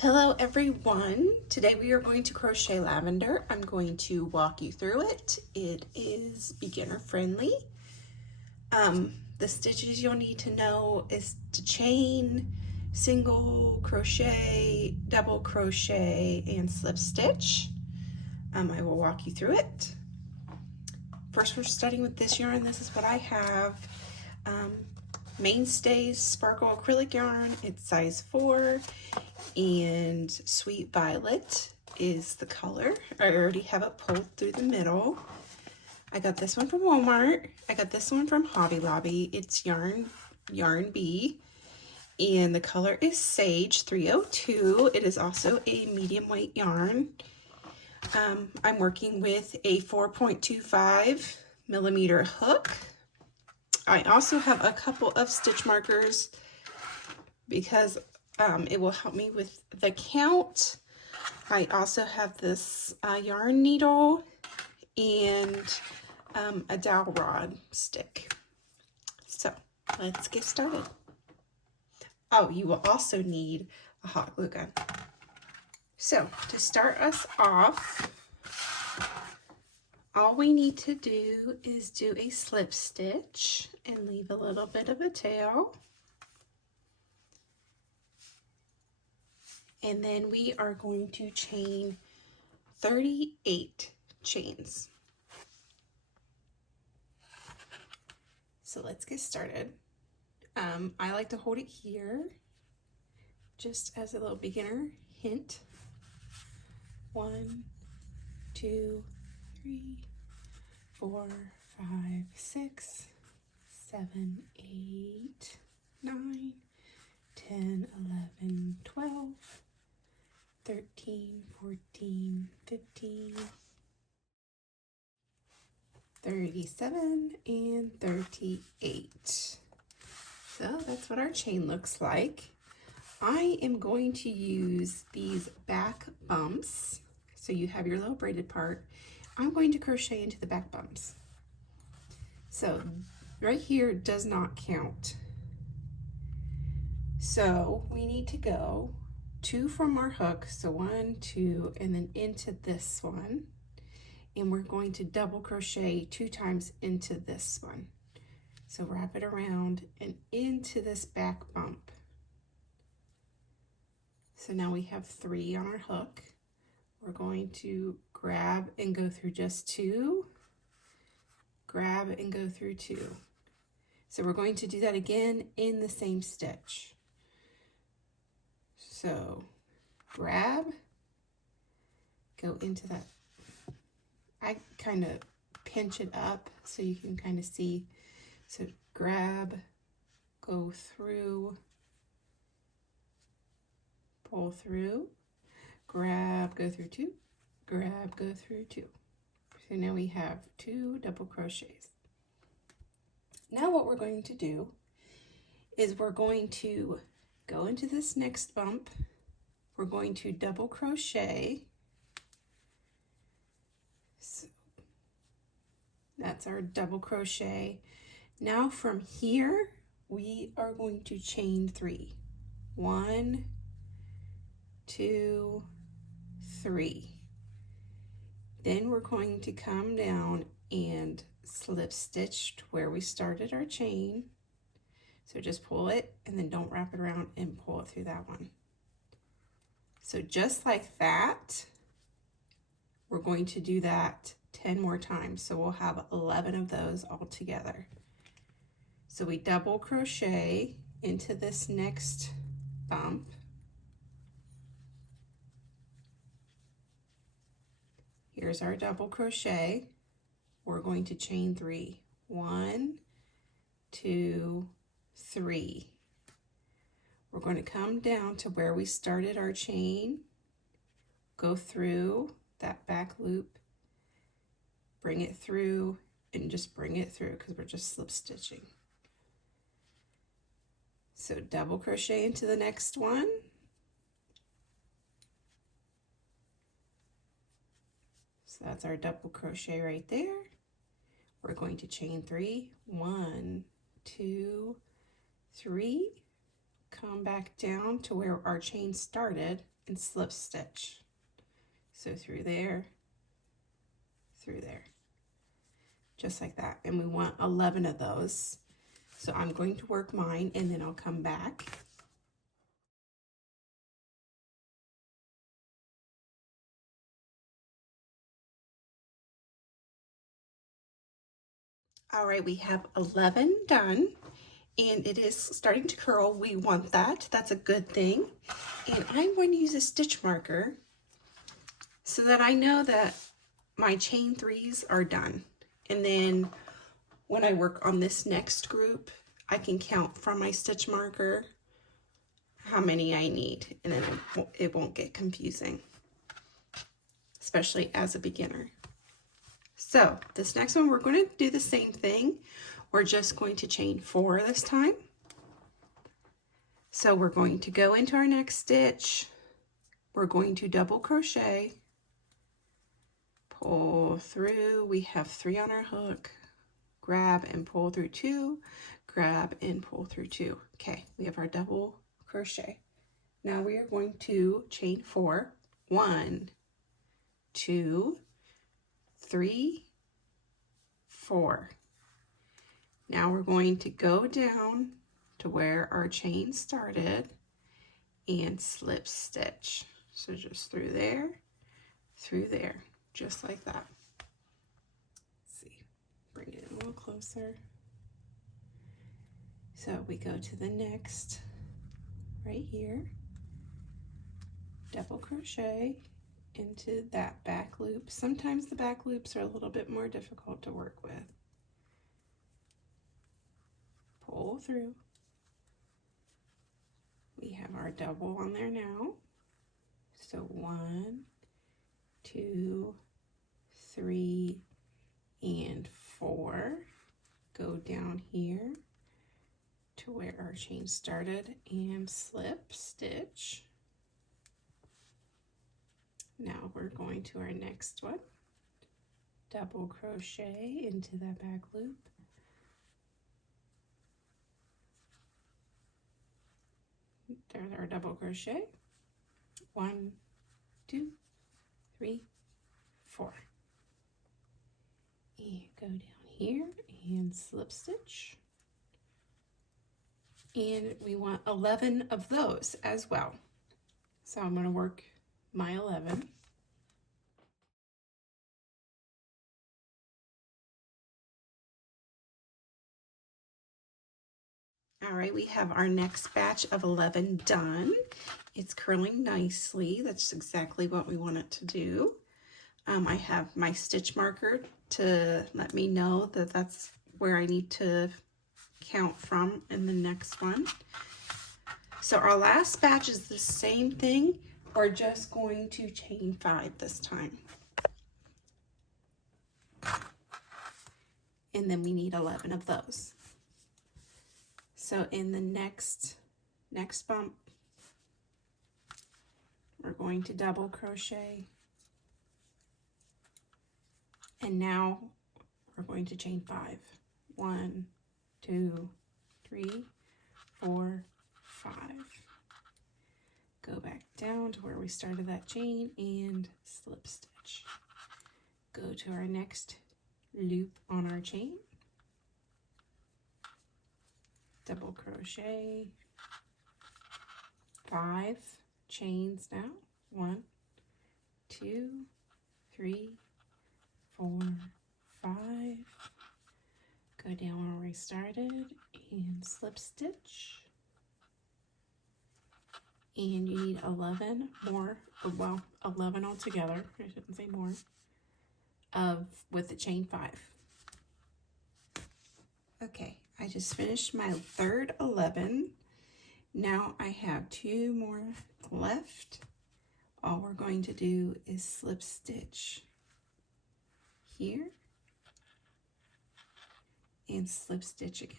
Hello everyone. Today we are going to crochet lavender. I'm going to walk you through it. It is beginner friendly. The stitches you'll need to know is to chain, single crochet, double crochet, and slip stitch. I will walk you through it. First we're starting with this yarn. This is what I have. Mainstays Sparkle Acrylic Yarn. It's size 4. And Sweet Violet is the color. I already have it pulled through the middle. I got this one from Walmart. I got this one from Hobby Lobby. It's Yarn Bee. And the color is Sage 302. It is also a medium weight yarn. I'm working with a 4.25 millimeter hook. I also have a couple of stitch markers because it will help me with the count. I also have this yarn needle and a dowel rod stick. So let's get started. Oh, you will also need a hot glue gun. So to start us off, all we need to do is do a slip stitch and leave a little bit of a tail. And then we are going to chain 38 chains. So let's get started. I like to hold it here just as a little beginner hint. 1, 2, 3, 4, 5, 6, 7, 8, 9, 10, 11, 12, 13, 14, 15, 37, and 38. So that's what our chain looks like. I am going to use these back bumps. So you have your little braided part. I'm going to crochet into the back bumps. So right here does not count. So we need to go 2 from our hook. So 1, 2, and then into this one. And we're going to double crochet 2 times into this one. So wrap it around and into this back bump. So now we have 3 on our hook. We're going to grab and go through just 2. Grab and go through 2. So we're going to do that again in the same stitch. So grab, go into that. I kind of pinch it up so you can kind of see. So grab, go through, pull through, grab, go through 2, grab, go through 2. So now we have 2 double crochets. Now what we're going to do is we're going to go into this next bump. We're going to double crochet. So that's our double crochet. Now from here, we are going to chain 3. 1, 2, 3. Then we're going to come down and slip stitch to where we started our chain. So just pull it and then don't wrap it around and pull it through that one. So just like that, we're going to do that 10 more times. So we'll have 11 of those all together. So we double crochet into this next bump. Here's our double crochet. We're going to chain 3. 1, 2, 3. We're going to come down to where we started our chain, go through that back loop, bring it through, and just bring it through because we're just slip stitching. So double crochet into the next one. So that's our double crochet right there. We're going to chain 3. 1, 2, 3. come back down to where our chain started and slip stitch. So through there, just like that. And we want 11 of those. So I'm going to work mine and then I'll come back. All right, we have 11 done and it is starting to curl. We want that. That's a good thing. And I'm going to use a stitch marker so that I know that my chain 3s are done. And then when I work on this next group, I can count from my stitch marker how many I need, and then it won't get confusing, especially as a beginner. So this next one, we're going to do the same thing. We're just going to chain 4 this time. So we're going to go into our next stitch. We're going to double crochet, pull through. We have 3 on our hook, grab and pull through 2, grab and pull through 2. Okay, we have our double crochet. Now we are going to chain 4. 1, 2, 3, 4. Now we're going to go down to where our chain started and slip stitch. So just through there, just like that. Let's see, bring it in a little closer. So we go to the next, right here, double crochet into that back loop. Sometimes the back loops are a little bit more difficult to work with. Pull through. We have our double on there now. So 1, 2, 3, and 4. Go down here to where our chain started and slip stitch. Now we're going to our next one. Double crochet into that back loop. There's our double crochet. 1, 2, 3, 4. And go down here and slip stitch. And we want 11 of those as well. So I'm going to work my 11. All right, we have our next batch of 11 done. It's curling nicely. That's exactly what we want it to do. I have my stitch marker to let me know that that's where I need to count from in the next one. So our last batch is the same thing. We're just going to chain 5 this time. And then we need 11 of those. So in the next bump, we're going to double crochet. And now we're going to chain 5. 1, 2, 3, 4, 5. Go back down to where we started that chain and slip stitch. Go to our next loop on our chain. Double crochet. 5 chains now. 1, 2, 3, 4, 5. Go down where we started and slip stitch. And you need 11 more, well, 11 altogether, I shouldn't say more, with the chain 5. Okay, I just finished my third 11. Now I have 2 more left. All we're going to do is slip stitch here and slip stitch again.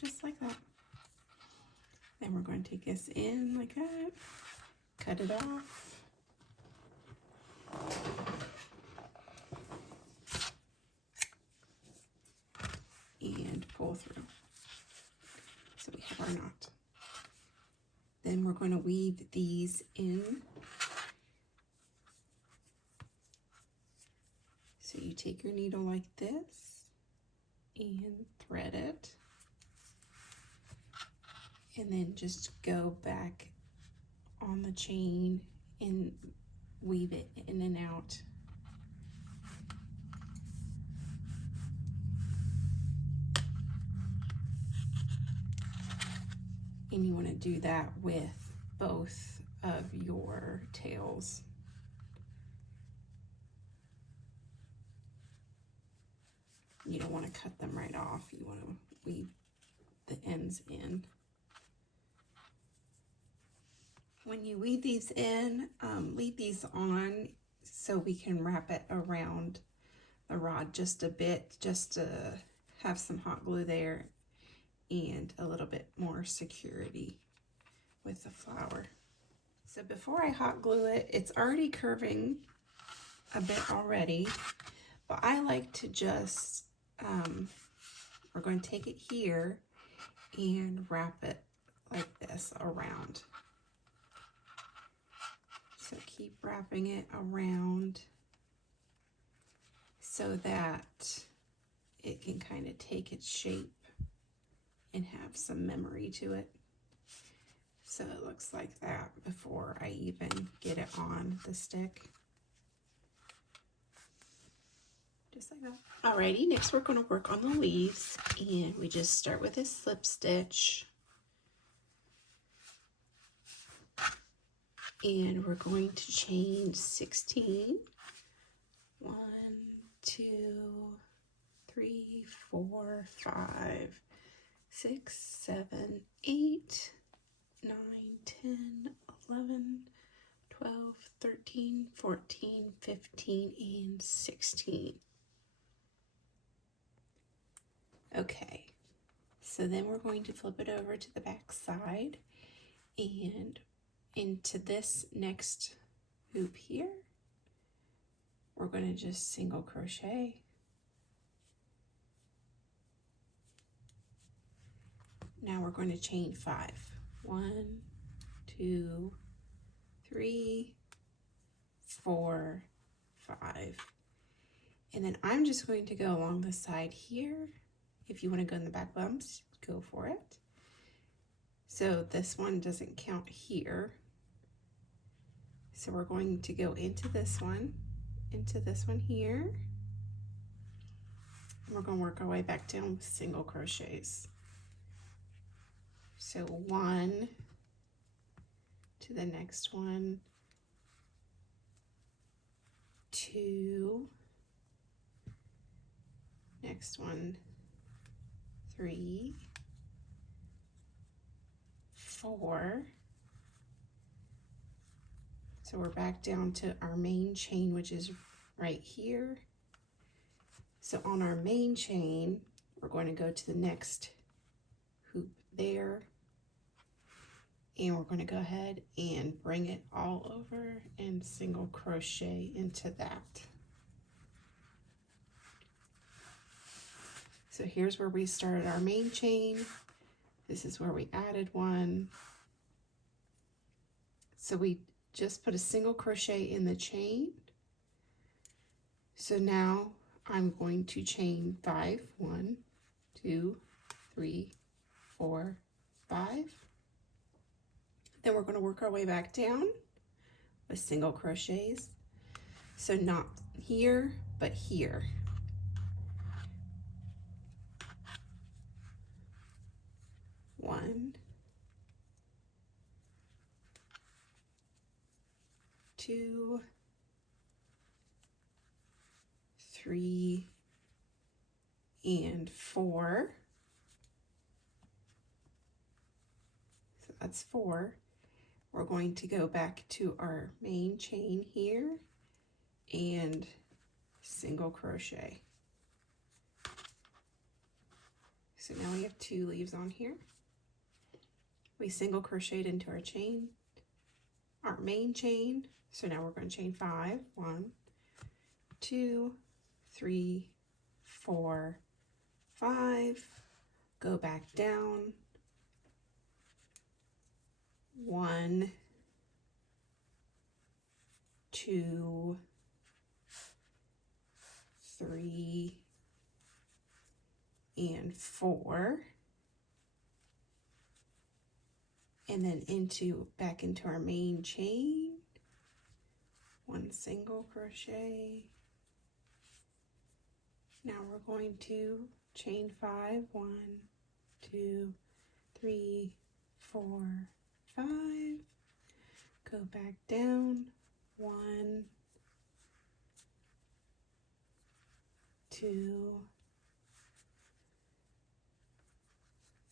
Just like that. Then we're going to take this in like that, cut it off. And tar knot. Then we're going to weave these in. So you take your needle like this and thread it, and then just go back on the chain and weave it in and out. And you want to do that with both of your tails. You don't want to cut them right off. You want to weave the ends in. When you weave these in, leave these on so we can wrap it around the rod just a bit, just to have some hot glue there and a little bit more security with the flower. So before I hot glue it, it's already curving a bit already, but I like to just, we're going to take it here and wrap it like this around. So keep wrapping it around so that it can kind of take its shape and have some memory to it. So it looks like that before I even get it on the stick. Just like that. Alrighty, next we're going to work on the leaves, and we just start with a slip stitch. And we're going to chain 16. 1, 2, 3, 4, 5, 6, 7, 8, 9, 10, 11, 12, 13, 14, 15, and 16. Okay, so then we're going to flip it over to the back side and into this next hoop here, we're going to just single crochet. Now we're going to chain 5. 1, 2, 3, 4, 5. And then I'm just going to go along the side here. If you want to go in the back bumps, go for it. So this one doesn't count here. So we're going to go into this one here. And we're going to work our way back down with single crochets. So 1 to the next one, 2, next one, 3, 4. So we're back down to our main chain, which is right here. So on our main chain, we're going to go to the next hoop there. And we're going to go ahead and bring it all over and single crochet into that. So here's where we started our main chain. This is where we added one. So we just put a single crochet in the chain. So now I'm going to chain 5. 1, 2, 3, 4, 5. Then we're going to work our way back down with single crochets. So not here, but here. One, 2, 3, and 4. So that's 4. We're going to go back to our main chain here and single crochet. So now we have 2 leaves on here. We single crocheted into our chain, our main chain. So now we're going to chain 5. 1, 2, 3, 4, 5. Go back down 1, 2, 3, and 4, and then back into our main chain, 1 single crochet. Now we're going to chain 5, 1, 2, 3, 4, 5, go back down, 1, 2,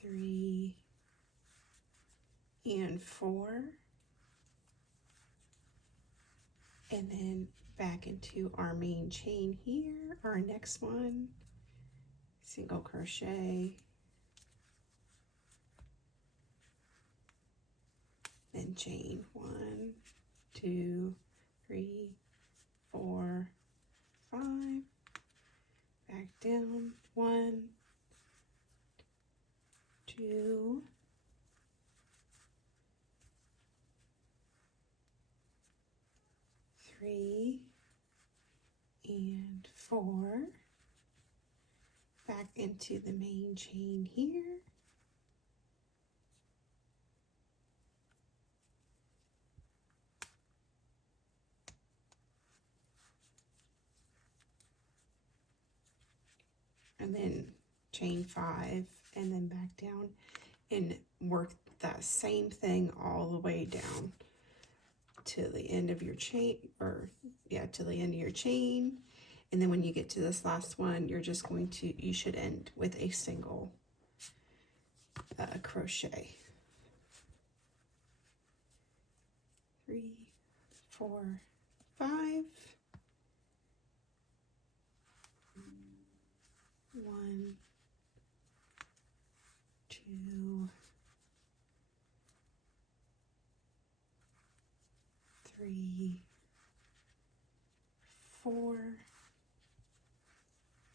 3, and 4, and then back into our main chain here, our next one, single crochet, then chain 1, 2, 3, 4, 5, back down, 1, 2, 3, and 4, back into the main chain here, and then chain 5, and then back down, and work that same thing all the way down to the end of your chain, or yeah, to the end of your chain. And then when you get to this last one, you're just going to, you should end with a single crochet. 3, 4, 5, 1, 2, 3, 4,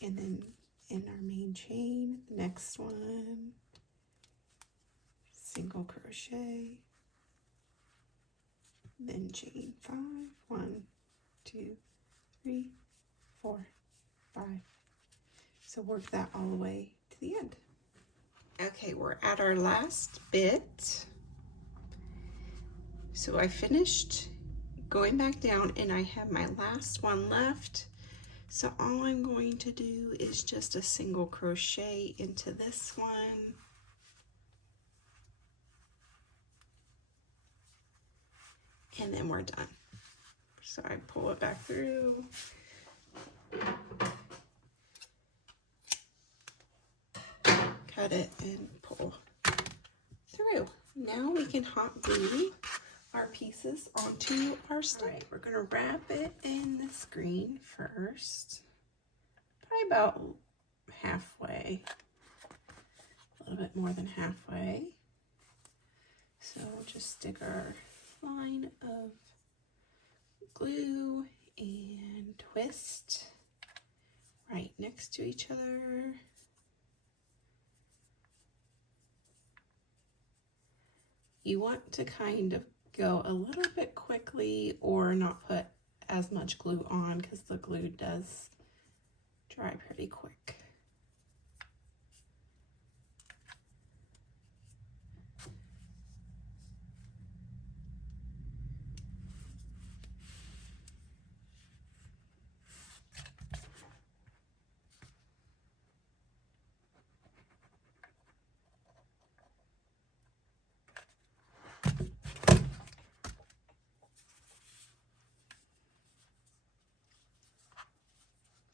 and then in our main chain, the next one, single crochet, then chain 5, 1, 2, 3, 4, 5. So work that all the way to the end. Okay, we're at our last bit. So I finished going back down and I have my last one left. So all I'm going to do is just a single crochet into this one. And then we're done. So I pull it back through. Cut it and pull through. Now we can hot glue our pieces onto our stick. All right, we're gonna wrap it in this green first, probably about halfway, a little bit more than halfway. So we'll just stick our line of glue and twist right next to each other. You want to kind of go a little bit quickly or not put as much glue on because the glue does dry pretty quick.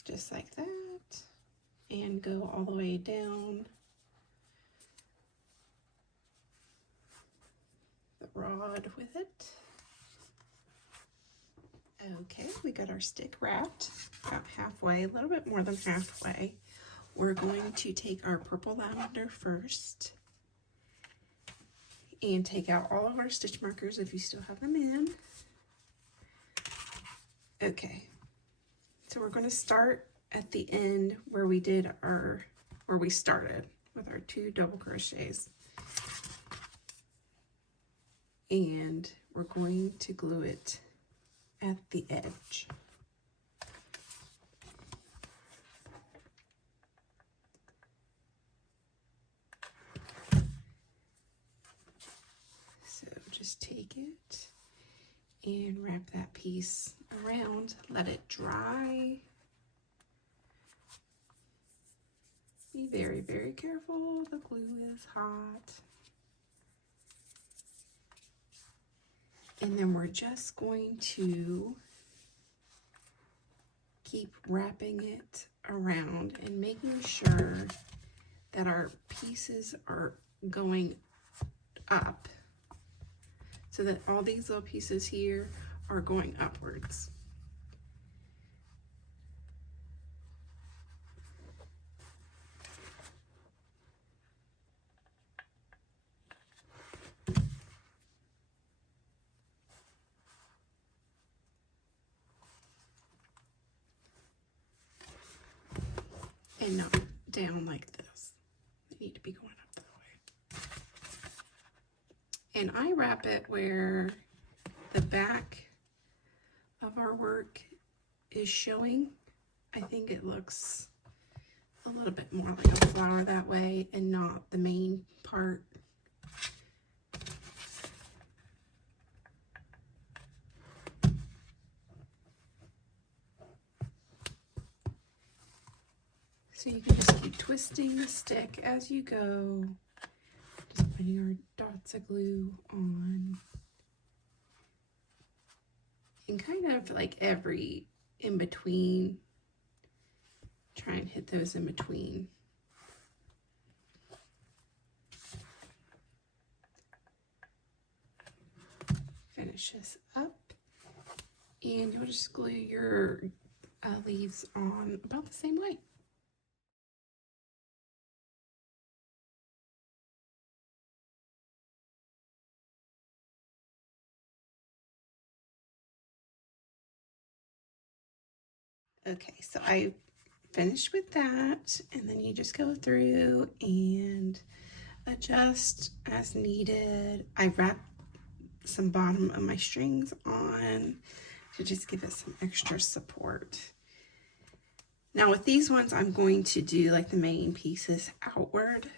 Just like that, and go all the way down the rod with it. Okay, we got our stick wrapped about halfway, a little bit more than halfway. We're going to take our purple lavender first and take out all of our stitch markers if you still have them in. Okay, so we're going to start at the end where we did where we started with our 2 double crochets. and we're going to glue it at the edge. So just take it and wrap that piece around, let it dry. Be very, very careful, the glue is hot. And then we're just going to keep wrapping it around and making sure that our pieces are going up, so that all these little pieces here are going upwards. And not down like this. They need to be going up that way. And I wrap it where the back of our work is showing. I think it looks a little bit more like a flower that way and not the main part. So you can just keep twisting the stick as you go, just putting your dots of glue on. And kind of like every in between, try and hit those in between. Finish this up, and you'll just glue your leaves on about the same way. Okay, so I finished with that, and then you just go through and adjust as needed. I wrapped some bottom of my strings on to just give it some extra support. Now with these ones, I'm going to do like the main pieces outward.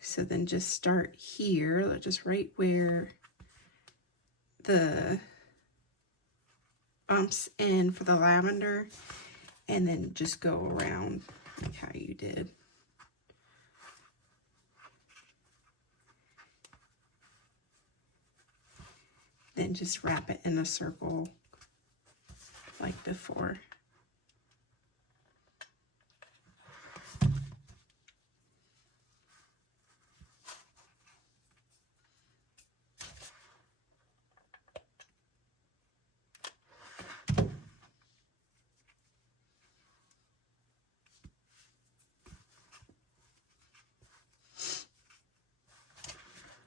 So then just start here, just right where the bumps in for the lavender, and then just go around like how you did. Then just wrap it in a circle like before.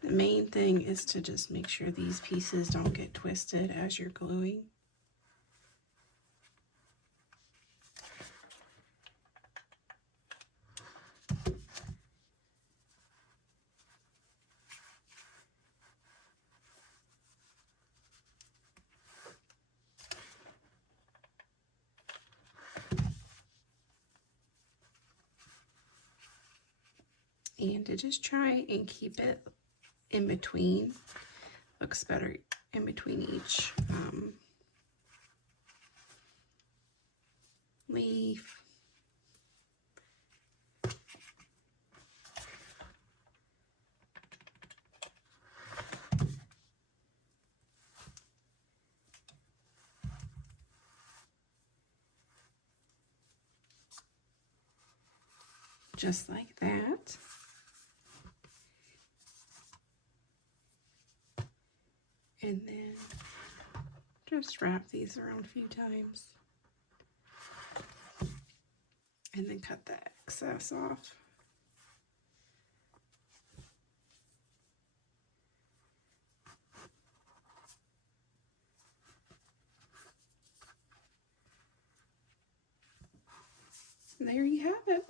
The main thing is to just make sure these pieces don't get twisted as you're gluing. And to just try and keep it in between. Looks better in between each leaf. Just like that. And then just wrap these around a few times. And then cut the excess off. And there you have it.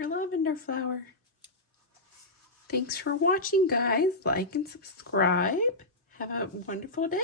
your lavender flower. Thanks for watching, guys. Like and subscribe. Have a wonderful day.